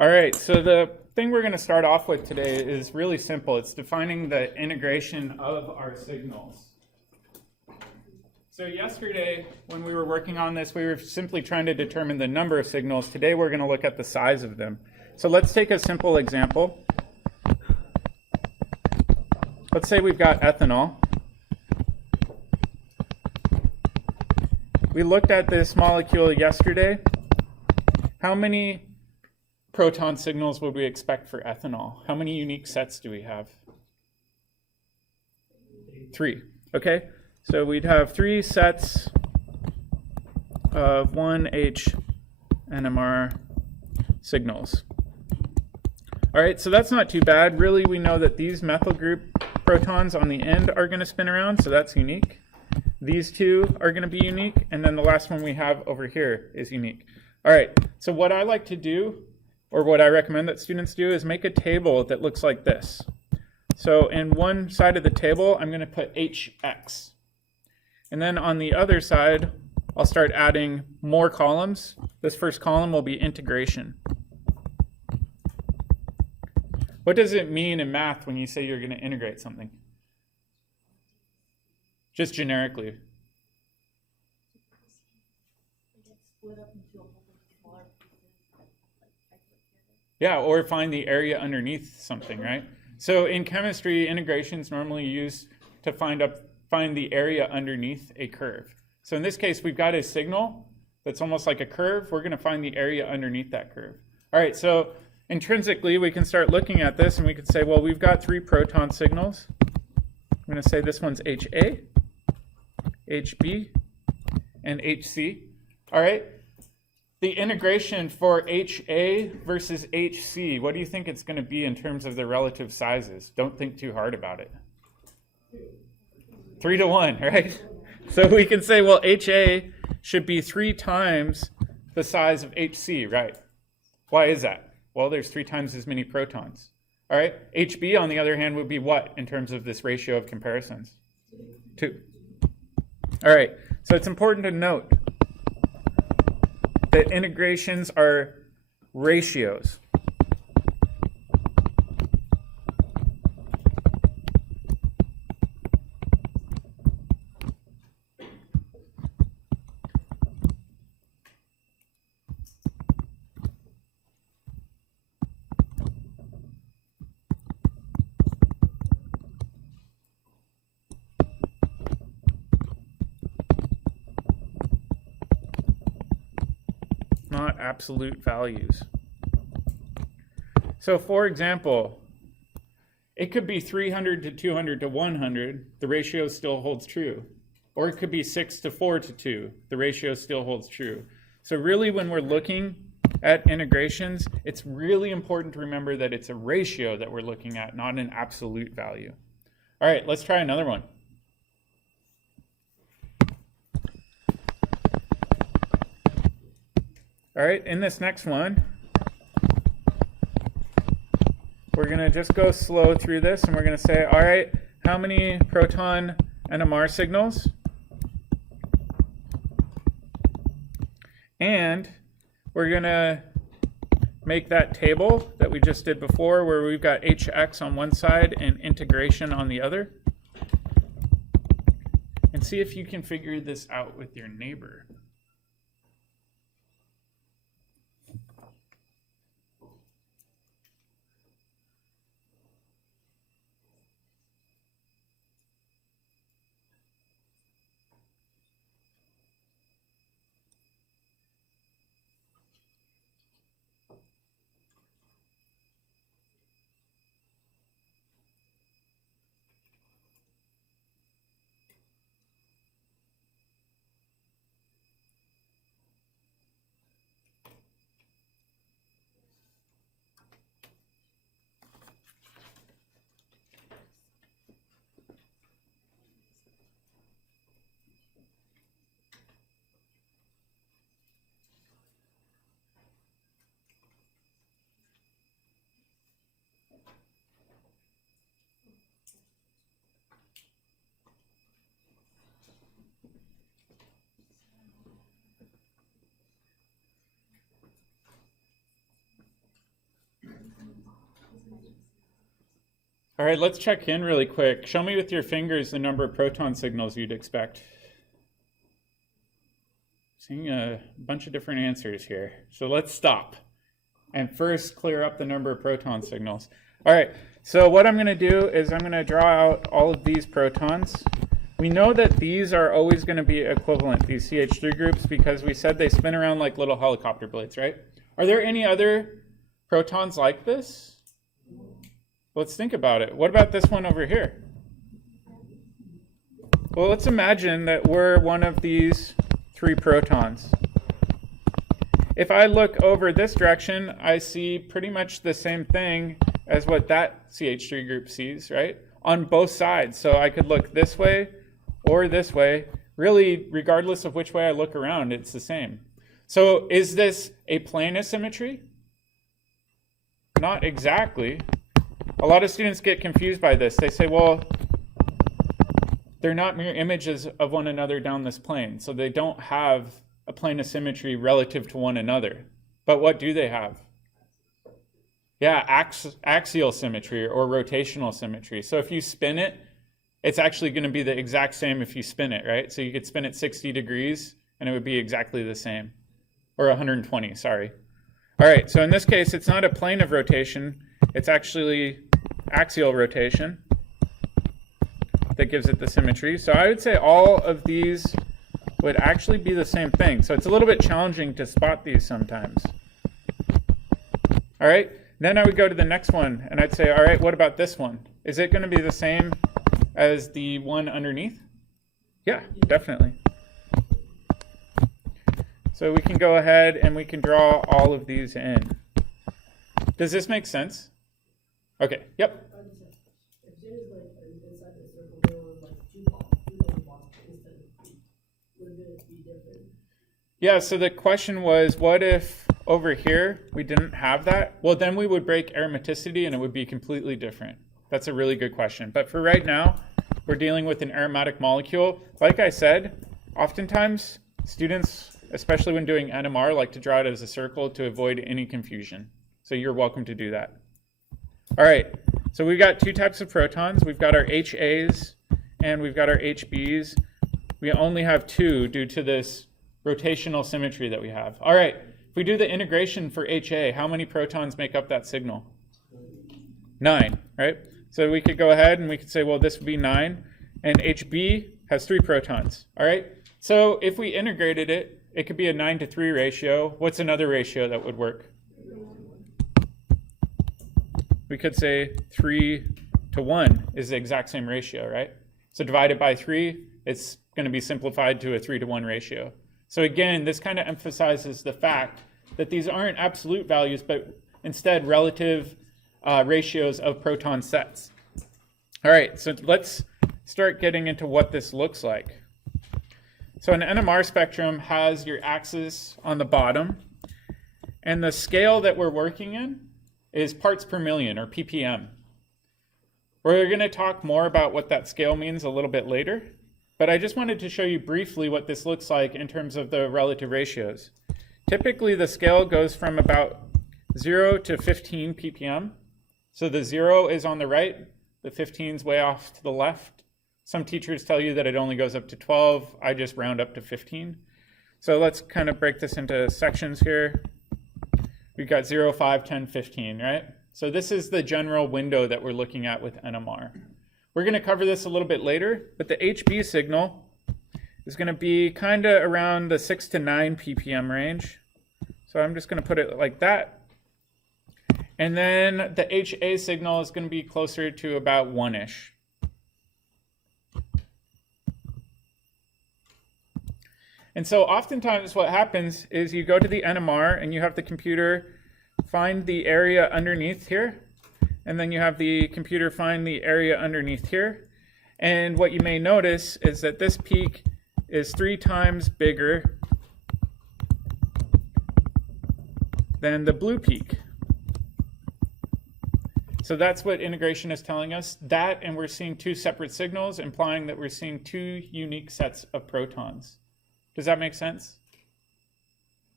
All right, so the thing we're going to start off with today is really simple. It's defining the integration of our signals. So yesterday, when we were working on this, we were simply trying to determine the number of signals. Today, we're going to look at the size of them. So let's take a simple example. Let's say we've got ethanol. We looked at this molecule yesterday. How many proton signals would we expect for ethanol? How many unique sets do we have? 3. Okay, so we'd have 3 sets of 1H NMR signals. All right, so that's not too bad. Really, we know that these methyl group protons on the end are going to spin around, so that's unique. These 2 are going to be unique, and then the last one we have over here is unique. All right, so what I like to do, or what I recommend that students do, is make a table that looks like this. So in one side of the table, I'm going to put HX. And then on the other side, I'll start adding more columns. This first column will be integration. What does it mean in math when you say you're going to integrate something? Just generically. Yeah, or find the area underneath something, right? So in chemistry, integration is normally used to find the area underneath a curve. So in this case, we've got a signal that's almost like a curve. We're going to find the area underneath that curve. All right, so intrinsically, we can start looking at this, and we could say, well, we've got 3 proton signals. I'm going to say this one's HA, HB, and HC. All right. The integration for HA versus HC, what do you think it's going to be in terms of their relative sizes? Don't think too hard about it. 3 to 1, right? So we can say, well, HA should be 3 times the size of HC, right? Why is that? Well, there's 3 times as many protons. All right. HB, on the other hand, would be what in terms of this ratio of comparisons? 2. All right. So it's important to note that integrations are ratios. Not absolute values. So for example, it could be 300 to 200 to 100, the ratio still holds true. Or it could be 6 to 4 to 2, the ratio still holds true. So really when we're looking at integrations, it's really important to remember that it's a ratio that we're looking at, not an absolute value. All right, let's try another one. All right, in this next one, we're going to just go slow through this, and we're going to say, all right, how many proton NMR signals? And we're going to make that table that we just did before, where we've got HX on one side and integration on the other. And see if you can figure this out with your neighbor. All right, let's check in really quick. Show me with your fingers the number of proton signals you'd expect. Seeing a bunch of different answers here. So let's stop and first clear up the number of proton signals. All right, so what I'm going to do is I'm going to draw out all of these protons. We know that these are always going to be equivalent, these CH3 groups, because we said they spin around like little helicopter blades, right? Are there any other protons like this? Let's think about it. What about this one over here? Well, let's imagine that we're one of these 3 protons. If I look over this direction, I see pretty much the same thing as what that CH3 group sees, right? On both sides. So I could look this way or this way. Really, regardless of which way I look around, it's the same. So is this a plane asymmetry? Not exactly. A lot of students get confused by this. They say, well, they're not mirror images of one another down this plane, so they don't have a plane of symmetry relative to one another. But what do they have? Yeah, axial symmetry or rotational symmetry. So if you spin it, it's actually going to be the exact same if you spin it, right? So you could spin it 60 degrees and it would be exactly the same. Or 120, sorry. All right, so in this case, it's not a plane of rotation. It's actually axial rotation that gives it the symmetry. So I would say all of these would actually be the same thing. So it's a little bit challenging to spot these sometimes. All right, then I would go to the next one and I'd say, all right, what about this one? Is it going to be the same as the one underneath? Yeah, definitely. So we can go ahead and we can draw all of these in. Does this make sense? Okay, yep. Yeah, so the question was, what if over here we didn't have that? Well, then we would break aromaticity and it would be completely different. That's a really good question. But for right now, we're dealing with an aromatic molecule. Like I said, oftentimes students, especially when doing NMR, like to draw it as a circle to avoid any confusion. So you're welcome to do that. All right, so we've got 2 types of protons. We've got our HAs and we've got our HBs. We only have 2 due to this rotational symmetry that we have. All right, if we do the integration for HA, how many protons make up that signal? 9, right? So we could go ahead and we could say, well, this would be 9, and HB has 3 protons, all right? So if we integrated it, it could be a 9-to-3 ratio. What's another ratio that would work? We could say 3-to-1 is the exact same ratio, right? So divided by 3, it's going to be simplified to a 3-to-1 ratio. So again, this kind of emphasizes the fact that these aren't absolute values, but instead relative ratios of proton sets. All right, so let's start getting into what this looks like. So an NMR spectrum has your axis on the bottom, and the scale that we're working in is parts per million, or ppm. We're going to talk more about what that scale means a little bit later, but I just wanted to show you briefly what this looks like in terms of the relative ratios. Typically, the scale goes from about 0 to 15 ppm. So the 0 is on the right, the 15 is way off to the left. Some teachers tell you that it only goes up to 12. I just round up to 15. So let's kind of break this into sections here. We've got 0, 5, 10, 15, right? So this is the general window that we're looking at with NMR. We're going to cover this a little bit later, but the HB signal is going to be kind of around the 6 to 9 ppm range. So I'm just going to put it like that. And then the HA signal is going to be closer to about 1-ish. And so oftentimes what happens is you go to the NMR and you have the computer find the area underneath here, and then you have the computer find the area underneath here. And what you may notice is that this peak is 3 times bigger than the blue peak. So that's what integration is telling us. That, and we're seeing 2 separate signals, implying that we're seeing 2 unique sets of protons. Does that make sense?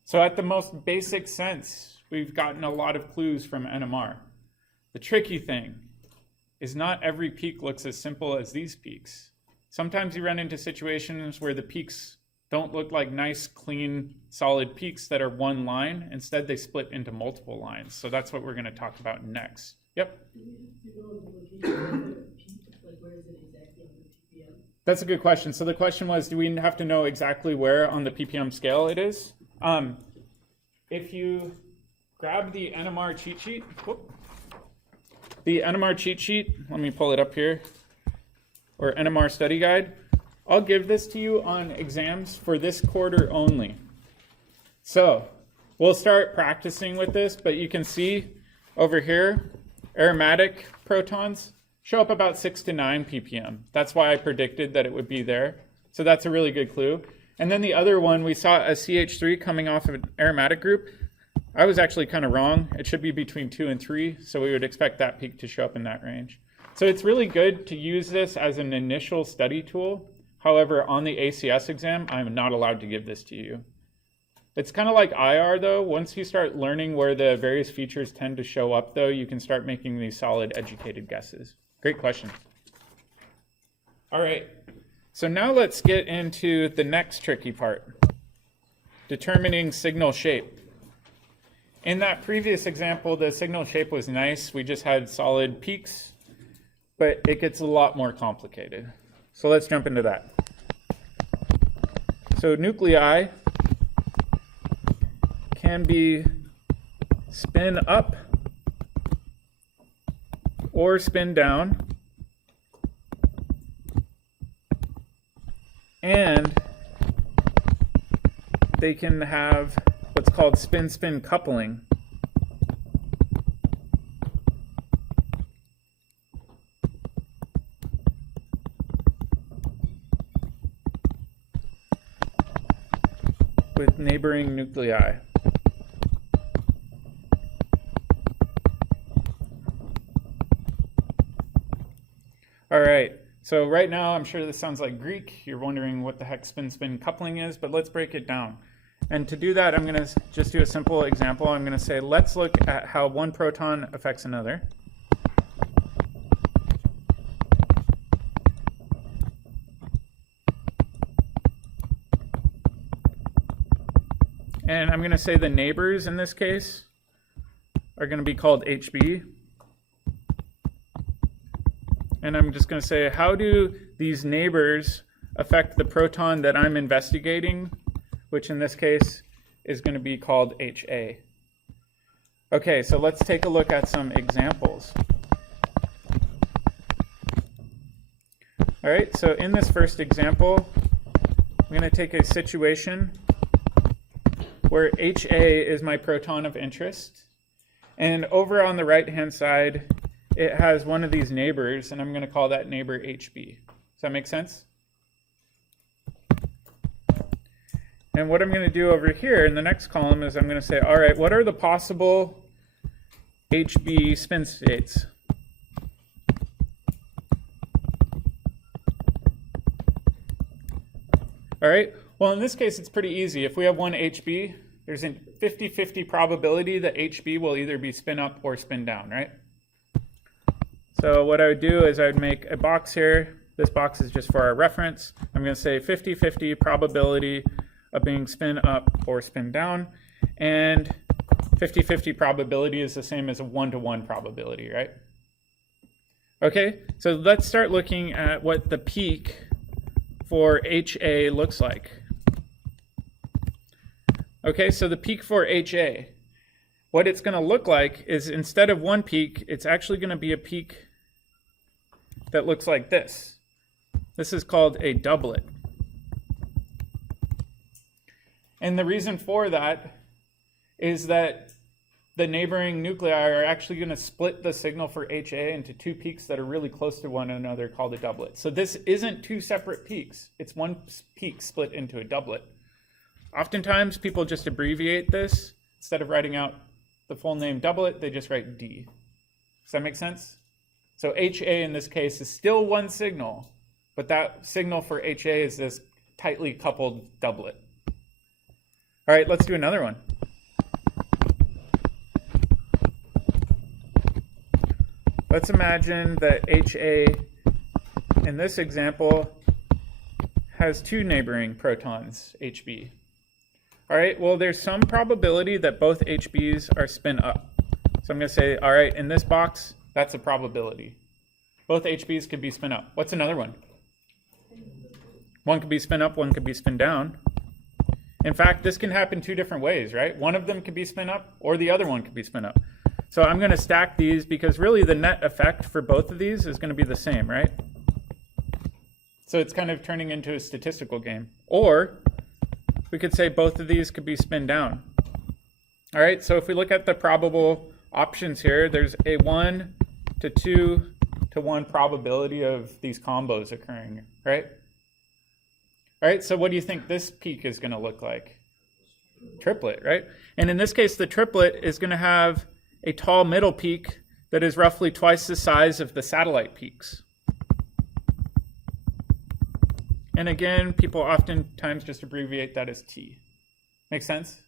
So at the most basic sense, we've gotten a lot of clues from NMR. The tricky thing is not every peak looks as simple as these peaks. Sometimes you run into situations where the peaks don't look like nice, clean, solid peaks that are one line. Instead, they split into multiple lines. So that's what we're going to talk about next. Yep? That's a good question. So the question was, do we have to know exactly where on the ppm scale it is? If you grab the NMR cheat sheet, let me pull it up here, or NMR study guide. I'll give this to you on exams for this quarter only. So we'll start practicing with this, but you can see over here, aromatic protons show up about 6 to 9 ppm. That's why I predicted that it would be there. So that's a really good clue. And then the other one, we saw a CH3 coming off of an aromatic group. I was actually kind of wrong. It should be between 2 and 3, so we would expect that peak to show up in that range. So it's really good to use this as an initial study tool. However, on the ACS exam, I'm not allowed to give this to you. It's kind of like IR though. Once you start learning where the various features tend to show up though, you can start making these solid educated guesses. Great question. All right, so now let's get into the next tricky part, determining signal shape. In that previous example, the signal shape was nice. We just had solid peaks, but it gets a lot more complicated. So let's jump into that. So nuclei can be spin up or spin down, and they can have what's called spin-spin coupling. With neighboring nuclei. All right, so right now I'm sure this sounds like Greek. You're wondering what the heck spin-spin coupling is, but let's break it down. And to do that, I'm going to just do a simple example. I'm going to say, let's look at how one proton affects another. And I'm going to say the neighbors in this case are going to be called HB. And I'm just going to say, how do these neighbors affect the proton that I'm investigating, which in this case is going to be called HA. Okay, so let's take a look at some examples. All right, so in this first example, I'm going to take a situation where HA is my proton of interest. And over on the right-hand side, it has one of these neighbors, and I'm going to call that neighbor HB. Does that make sense? And what I'm going to do over here in the next column is I'm going to say, all right, what are the possible HB spin states? All right, well, in this case, it's pretty easy. If we have one HB, there's a 50-50 probability that HB will either be spin up or spin down, right? So what I would do is I would make a box here. This box is just for our reference. I'm going to say 50-50 probability of being spin up or spin down. And 50-50 probability is the same as a 1-to-1 probability, right? Okay, so let's start looking at what the peak for HA looks like. Okay, so the peak for HA, what it's going to look like is instead of one peak, it's actually going to be a peak that looks like this. This is called a doublet. And the reason for that is that the neighboring nuclei are actually going to split the signal for HA into two peaks that are really close to one another called a doublet. So this isn't two separate peaks. It's one peak split into a doublet. Oftentimes people just abbreviate this. Instead of writing out the full name doublet, they just write D. Does that make sense? So HA in this case is still one signal, but that signal for HA is this tightly coupled doublet. All right, let's do another one. let's imagine that HA in this example has two neighboring protons, HB. All right, well, there's some probability that both HBs are spin up. So I'm going to say, all right, in this box, that's a probability. Both HBs could be spin up. What's another one? One could be spin up, one could be spin down. In fact, this can happen two different ways, right? One of them could be spin up, or the other one could be spin up. So I'm going to stack these because really the net effect for both of these is going to be the same, right? So it's kind of turning into a statistical game. Or we could say both of these could be spin down. All right, so if we look at the probable options here, there's a 1 to 2 to 1 probability of these combos occurring, right? All right, so what do you think this peak is going to look like? Triplet, right? And in this case, the triplet is going to have a tall middle peak that is roughly twice the size of the satellite peaks. And again, people oftentimes just abbreviate that as T. Make sense?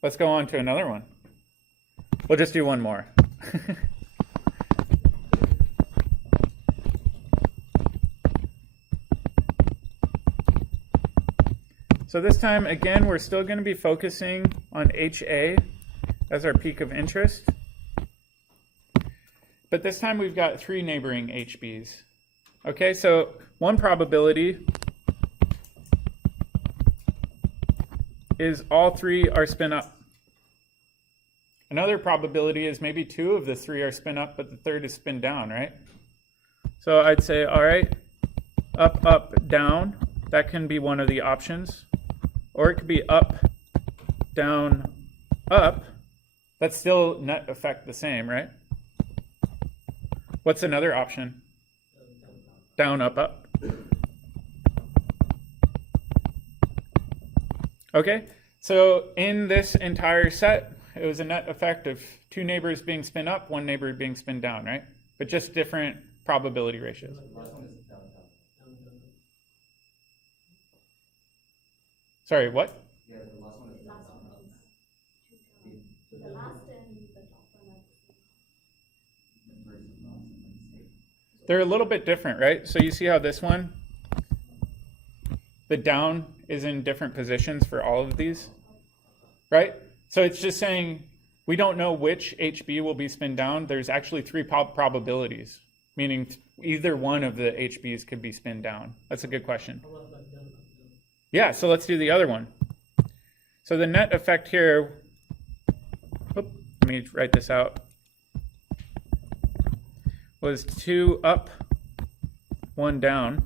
Let's go on to another one. We'll just do one more. So this time, again, we're still going to be focusing on HA as our peak of interest. But this time we've got 3 neighboring HBs. Okay, so one probability is all 3 are spin up. Another probability is maybe 2 of the 3 are spin up, but the third is spin down, right? So I'd say, all right, up, up, down. That can be one of the options. Or it could be up, down, up. That's still net effect the same, right? What's another option? Down, up, up. Okay, so in this entire set, it was a net effect of 2 neighbors being spin up, 1 neighbor being spin down, right? But just different probability ratios. Sorry, what? Yeah, the last one is the last and the top one. They're a little bit different, right? So you see how this one, the down is in different positions for all of these, right? So it's just saying we don't know which HB will be spin down. There's actually 3 probabilities, meaning either one of the HBs could be spin down. That's a good question. Yeah, so let's do the other one. So the net effect here, let me write this out, was 2 up, 1 down.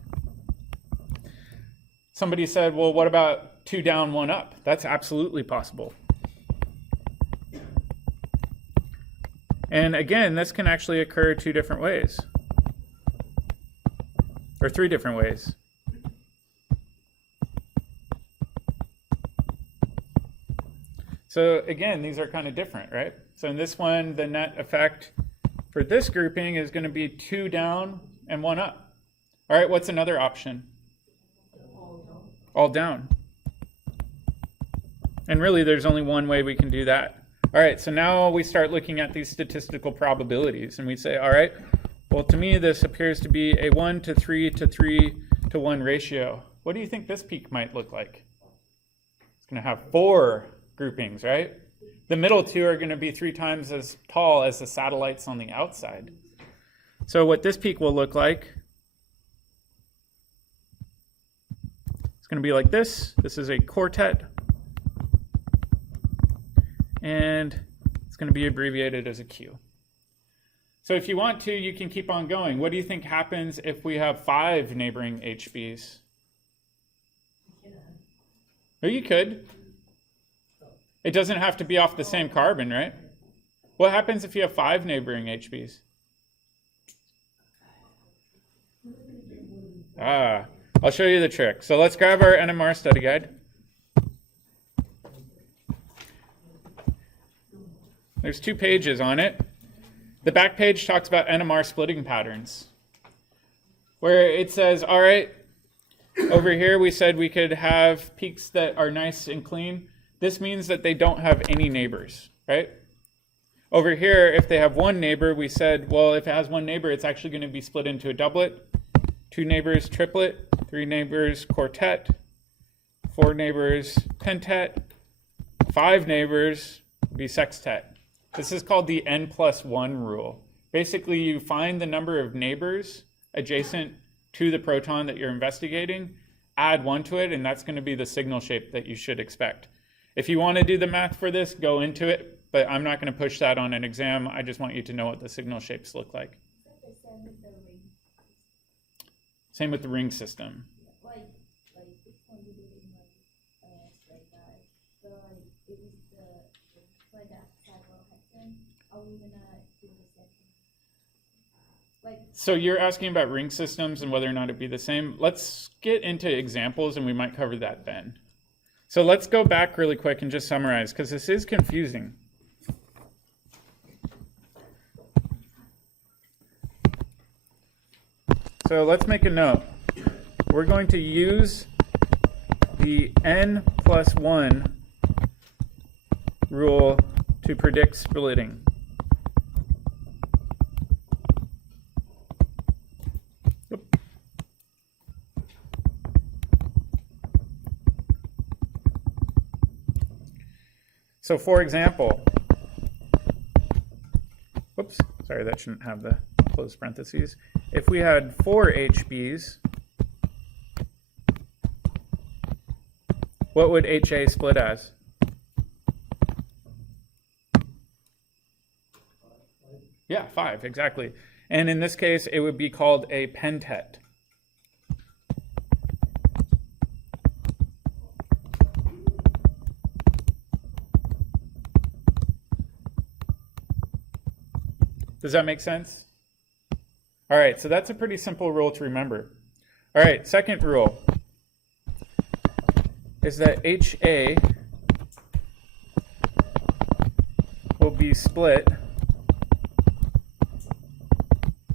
Somebody said, well, what about 2 down, 1 up? That's absolutely possible. And again, this can actually occur 2 different ways, or 3 different ways. So again, these are kind of different, right? So in this one, the net effect for this grouping is going to be 2 down and 1 up. All right, what's another option? All down. And really, there's only one way we can do that. All right, so now we start looking at these statistical probabilities, and we say, all right, well, to me, this appears to be a 1 to 3 to 3 to 1 ratio. What do you think this peak might look like? It's going to have 4 groupings, right? The middle 2 are going to be 3 times as tall as the satellites on the outside. So what this peak will look like, it's going to be like this. This is a quartet. And it's going to be abbreviated as a Q. So if you want to, you can keep on going. What do you think happens if we have 5 neighboring HBs? Oh, you could. It doesn't have to be off the same carbon, right? What happens if you have 5 neighboring HBs? I'll show you the trick. So let's grab our NMR study guide. There's 2 pages on it. The back page talks about NMR splitting patterns, where it says, all right, over here we said we could have peaks that are nice and clean. This means that they don't have any neighbors, right? Over here, if they have one neighbor, we said, well, if it has one neighbor, it's actually going to be split into a doublet, 2 neighbors, triplet, 3 neighbors, quartet, 4 neighbors, quintet, 5 neighbors, be sextet. This is called the n+1 rule. Basically, you find the number of neighbors adjacent to the proton that you're investigating, add 1 to it, and that's going to be the signal shape that you should expect. If you want to do the math for this, go into it, but I'm not going to push that on an exam. I just want you to know what the signal shapes look like. Same with the ring system. Like it's going to be doing straight line. So like it is for that cyclohexane. Are we gonna do the same thing? So you're asking about ring systems and whether or not it'd be the same. Let's get into examples and we might cover that then. So let's go back really quick and just summarize, because this is confusing. So let's make a note. We're going to use the n+1 rule to predict splitting. So for example, whoops, sorry, that shouldn't have the closed parentheses. If we had 4 HBs, what would HA split as? Yeah, 5, exactly. And in this case, it would be called a pentet. Does that make sense? All right, so that's a pretty simple rule to remember. All right, second rule is that HA will be split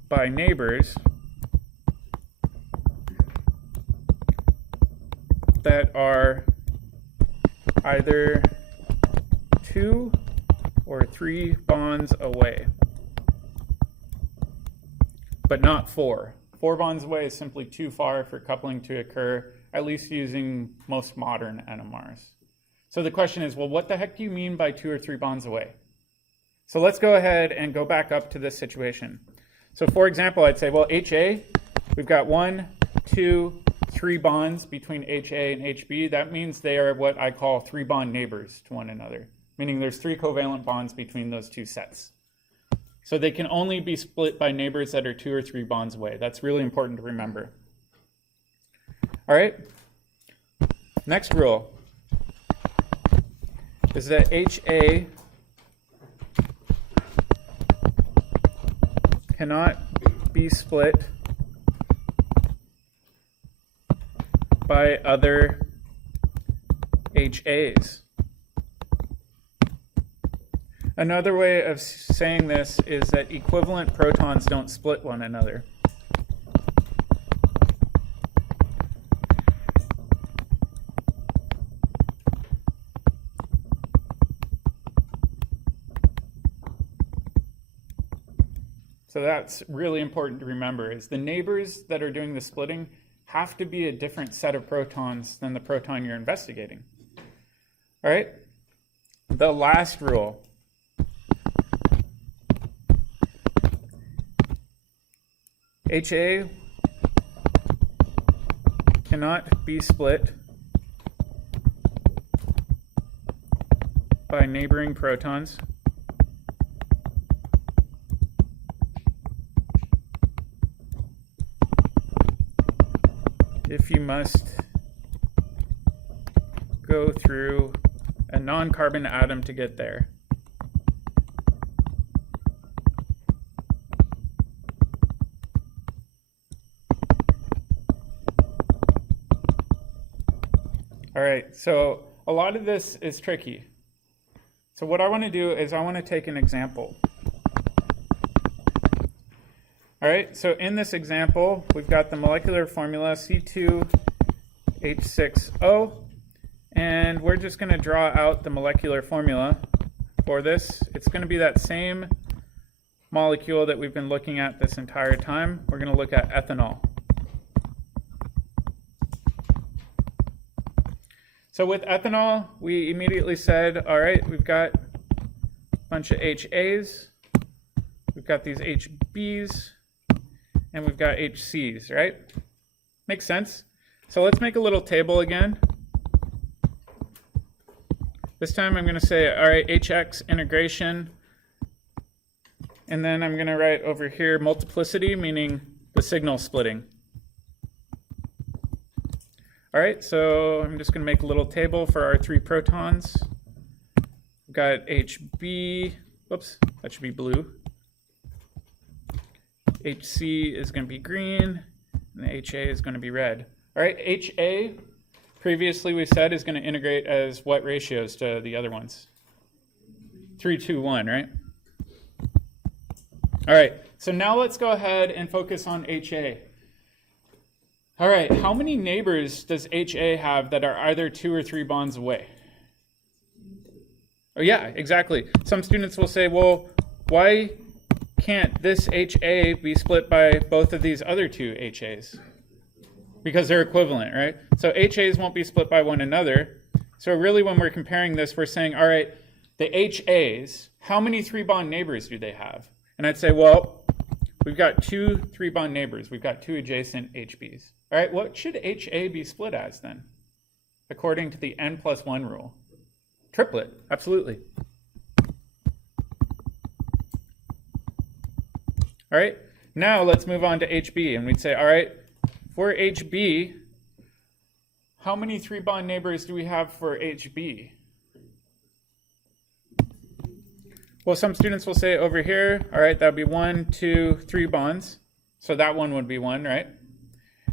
by neighbors that are either 2 or 3 bonds away. But not 4. 4 bonds away is simply too far for coupling to occur, at least using most modern NMRs. So the question is, well, what the heck do you mean by 2 or 3 bonds away? So let's go ahead and go back up to this situation. So for example, I'd say, well, HA, we've got 1, 2, 3 bonds between HA and HB. That means they are what I call 3 bond neighbors to one another, meaning there's 3 covalent bonds between those 2 sets. So they can only be split by neighbors that are 2 or 3 bonds away. That's really important to remember. All right. Next rule is that HA cannot be split by other HAs. Another way of saying this is that equivalent protons don't split one another. So that's really important to remember, is the neighbors that are doing the splitting have to be a different set of protons than the proton you're investigating. All right? The last rule. HA cannot be split by neighboring protons if you must go through a non-carbon atom to get there. All right, so a lot of this is tricky. So what I want to do is I want to take an example. All right, so in this example, we've got the molecular formula C2H6O, and we're just going to draw out the molecular formula for this, it's going to be that same molecule that we've been looking at this entire time. We're going to look at ethanol. So with ethanol, we immediately said, all right, we've got a bunch of HAs, we've got these HBs, and we've got HCs, right? Makes sense. So let's make a little table again. This time I'm going to say, all right, HX integration, and then I'm going to write over here multiplicity, meaning the signal splitting. All right, so I'm just going to make a little table for our 3 protons. We've got HB, whoops, that should be blue. HC is going to be green, and the HA is going to be red. All right, HA, previously we said, is going to integrate as what ratios to the other ones? 3, 2, 1, right? All right, so now let's go ahead and focus on HA. All right, how many neighbors does HA have that are either 2 or 3 bonds away? Oh yeah, exactly. Some students will say, well, why can't this HA be split by both of these other 2 HAs? Because they're equivalent, right? So HAs won't be split by one another. So really when we're comparing this, we're saying, all right, the HAs, how many 3-bond neighbors do they have? And I'd say, well, we've got 2 3-bond neighbors. We've got 2 adjacent HBs. All right, what should HA be split as then? According to the n+1 rule. Triplet, absolutely. All right, now let's move on to HB. And we'd say, all right, for HB, how many 3-bond neighbors do we have for HB? Well, some students will say over here, all right, that would be 1, 2, 3 bonds. So that one would be 1, right?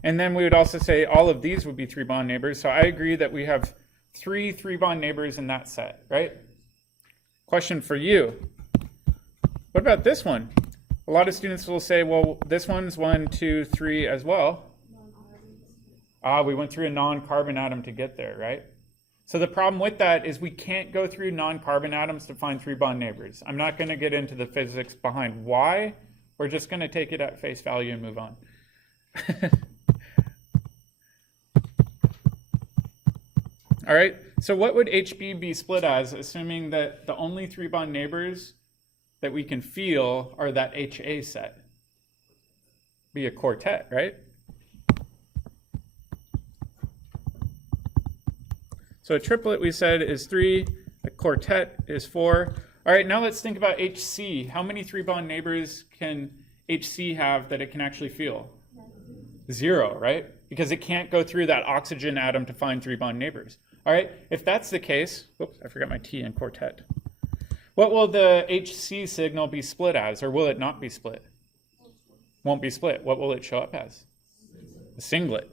And then we would also say all of these would be 3-bond neighbors. So I agree that we have 3 3-bond neighbors in that set, right? Question for you. What about this one? A lot of students will say, well, this one's 1, 2, 3 as well. We went through a non-carbon atom to get there, right? So the problem with that is we can't go through non-carbon atoms to find 3-bond neighbors. I'm not going to get into the physics behind why. We're just going to take it at face value and move on. All right, so what would HB be split as, assuming that the only 3-bond neighbors that we can feel are that HA set? Be a quartet, right? So a triplet we said is 3, a quartet is 4. All right, now let's think about HC. How many 3-bond neighbors can HC have that it can actually feel? 0, right? Because it can't go through that oxygen atom to find 3-bond neighbors. All right, if that's the case, whoops, I forgot my T in quartet. What will the HC signal be split as, or will it not be split? Won't be split. What will it show up as? A singlet.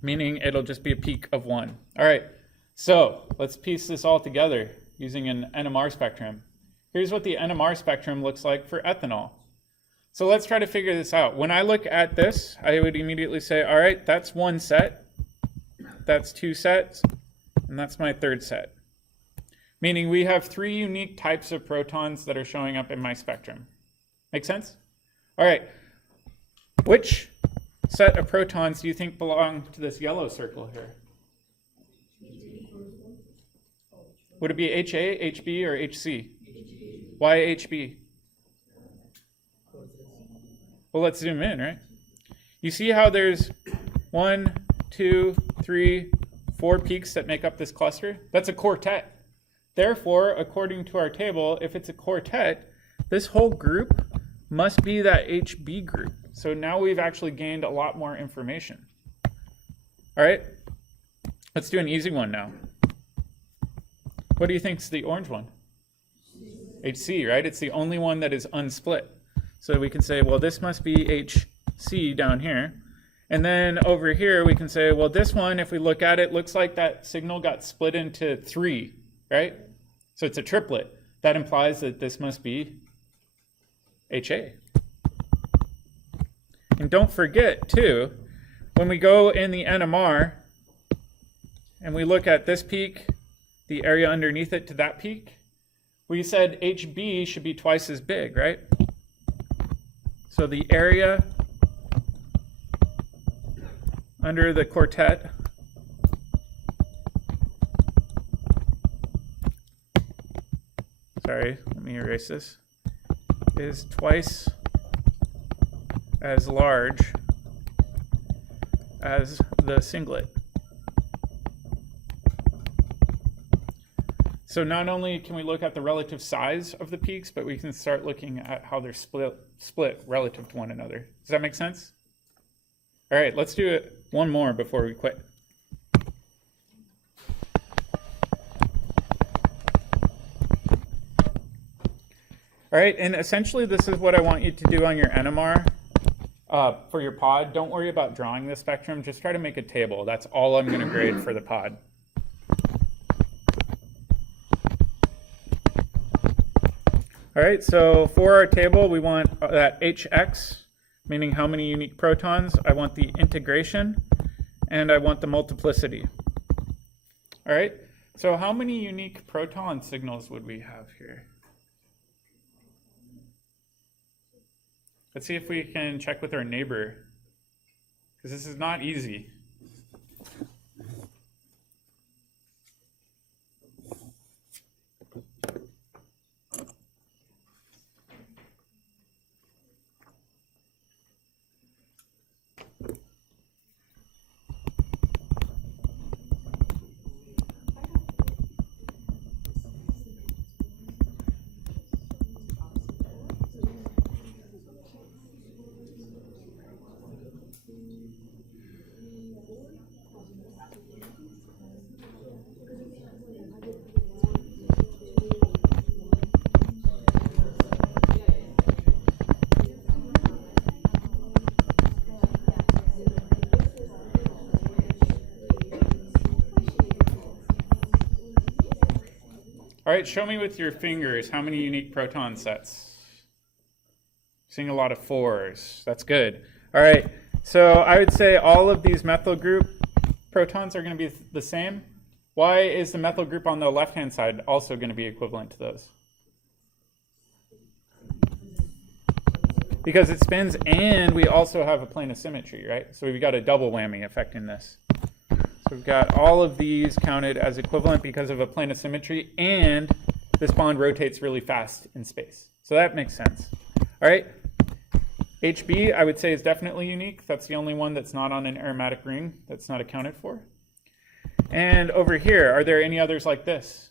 Meaning it'll just be a peak of 1. All right, so let's piece this all together using an NMR spectrum. Here's what the NMR spectrum looks like for ethanol. So let's try to figure this out. When I look at this, I would immediately say, all right, that's 1 set, that's 2 sets, and that's my 3rd set. Meaning we have 3 unique types of protons that are showing up in my spectrum. Make sense? All right, which set of protons do you think belong to this yellow circle here? Would it be HA, HB, or HC? Why HB? Well, let's zoom in, right? You see how there's 1, 2, 3, 4 peaks that make up this cluster? That's a quartet. Therefore, according to our table, if it's a quartet, this whole group must be that HB group. So now we've actually gained a lot more information. All right, let's do an easy one now. What do you think is the orange one? HC, right? It's the only one that is unsplit. So we can say, well, this must be HC down here. And then over here, we can say, well, this one, if we look at it, looks like that signal got split into 3, right? So it's a triplet. That implies that this must be HA. And don't forget, too, when we go in the NMR, and we look at this peak, the area underneath it to that peak, we said HB should be twice as big, right? So the area under the quartet sorry, let me erase this, is twice as large as the singlet. So not only can we look at the relative size of the peaks, but we can start looking at how they're split relative to one another. Does that make sense? All right, let's do it one more before we quit. All right, and essentially this is what I want you to do on your NMR for your pod. Don't worry about drawing the spectrum. Just try to make a table. That's all I'm going to grade for the pod. All right, so for our table, we want that HX, meaning how many unique protons. I want the integration, and I want the multiplicity. All right, so how many unique proton signals would we have here? Let's see if we can check with our neighbor, because this is not easy. All right, show me with your fingers how many unique proton sets. Seeing a lot of 4s. That's good. All right, so I would say all of these methyl group protons are going to be the same. Why is the methyl group on the left-hand side also going to be equivalent to those? Because it spins and we also have a plane of symmetry, right? So we've got a double whammy affecting this. So we've got all of these counted as equivalent because of a plane of symmetry, and this bond rotates really fast in space. So that makes sense. All right, HB I would say is definitely unique. That's the only one that's not on an aromatic ring that's not accounted for. And over here, are there any others like this?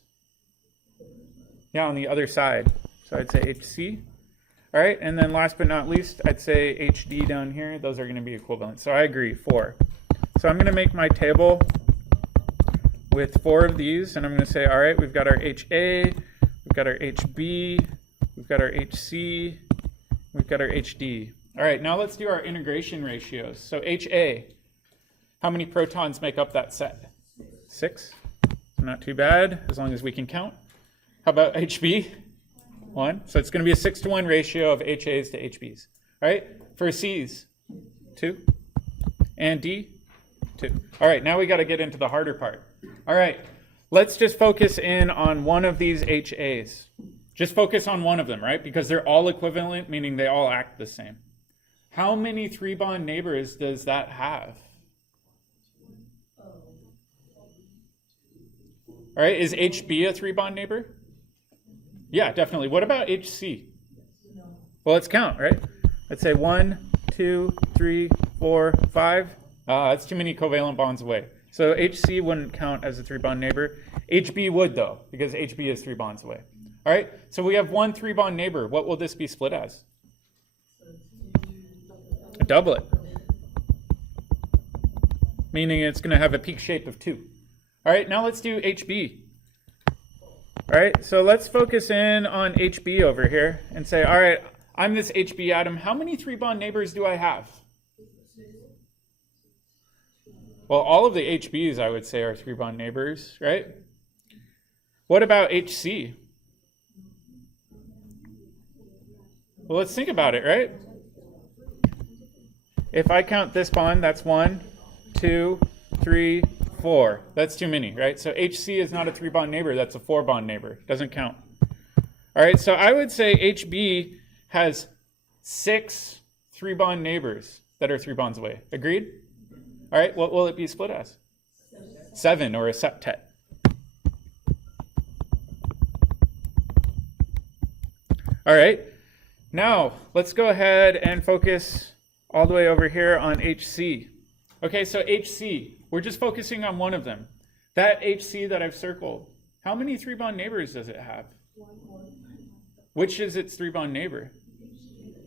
Yeah, on the other side. So I'd say HC. All right, and then last but not least, I'd say HD down here. Those are going to be equivalent. So I agree, 4. So I'm going to make my table with 4 of these, and I'm going to say, all right, we've got our HA, we've got our HB, we've got our HC, we've got our HD. All right, now let's do our integration ratios. So HA, how many protons make up that set? 6. Not too bad, as long as we can count. How about HB? 1. So it's going to be a 6-to-1 ratio of HAs to HBs. All right, for Cs, 2. And D, 2. All right, now we got to get into the harder part. All right, let's just focus in on one of these HAs. Just focus on one of them, right? Because they're all equivalent, meaning they all act the same. How many 3-bond neighbors does that have? All right, is HB a 3-bond neighbor? Yeah, definitely. What about HC? Well, let's count, right? Let's say 1, 2, 3, 4, 5. That's too many covalent bonds away. So HC wouldn't count as a 3-bond neighbor. HB would, though, because HB is 3 bonds away. All right, so we have one 3-bond neighbor. What will this be split as? A doublet. Meaning it's going to have a peak shape of 2. All right, now let's do HB. All right, so let's focus in on HB over here and say, all right, I'm this HB atom. How many 3-bond neighbors do I have? Well, all of the HBs, I would say, are 3-bond neighbors, right? What about HC? Well, let's think about it, right? If I count this bond, that's 1, 2, 3, 4. That's too many, right? So HC is not a 3-bond neighbor. That's a 4-bond neighbor. Doesn't count. All right, so I would say HB has 6 3-bond neighbors that are 3 bonds away. Agreed? All right, what will it be split as? 7, or a septet. All right, now let's go ahead and focus all the way over here on HC. Okay, so HC, we're just focusing on one of them. That HC that I've circled, how many 3-bond neighbors does it have? Which is its 3-bond neighbor?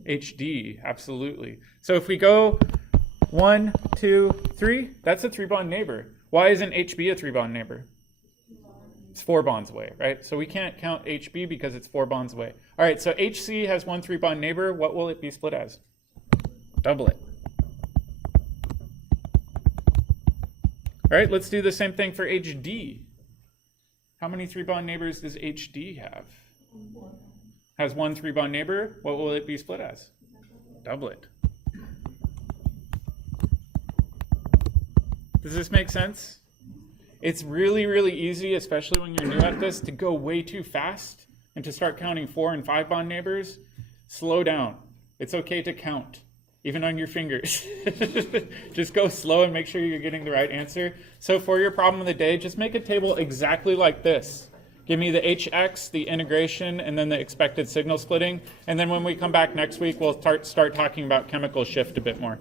HD, absolutely. So if we go 1, 2, 3, that's a 3-bond neighbor. Why isn't HB a 3-bond neighbor? It's 4 bonds away, right? So we can't count HB because it's 4 bonds away. All right, so HC has one 3-bond neighbor. What will it be split as? Double it. All right, let's do the same thing for HD. How many 3-bond neighbors does HD have? Has one 3-bond neighbor. What will it be split as? Double it. Does this make sense? It's really, really easy, especially when you're new at this, to go way too fast and to start counting 4 and 5-bond neighbors. Slow down. It's okay to count, even on your fingers. Just go slow and make sure you're getting the right answer. So for your problem of the day, just make a table exactly like this. Give me the HX, the integration, and then the expected signal splitting. And then when we come back next week, we'll start talking about chemical shift a bit more.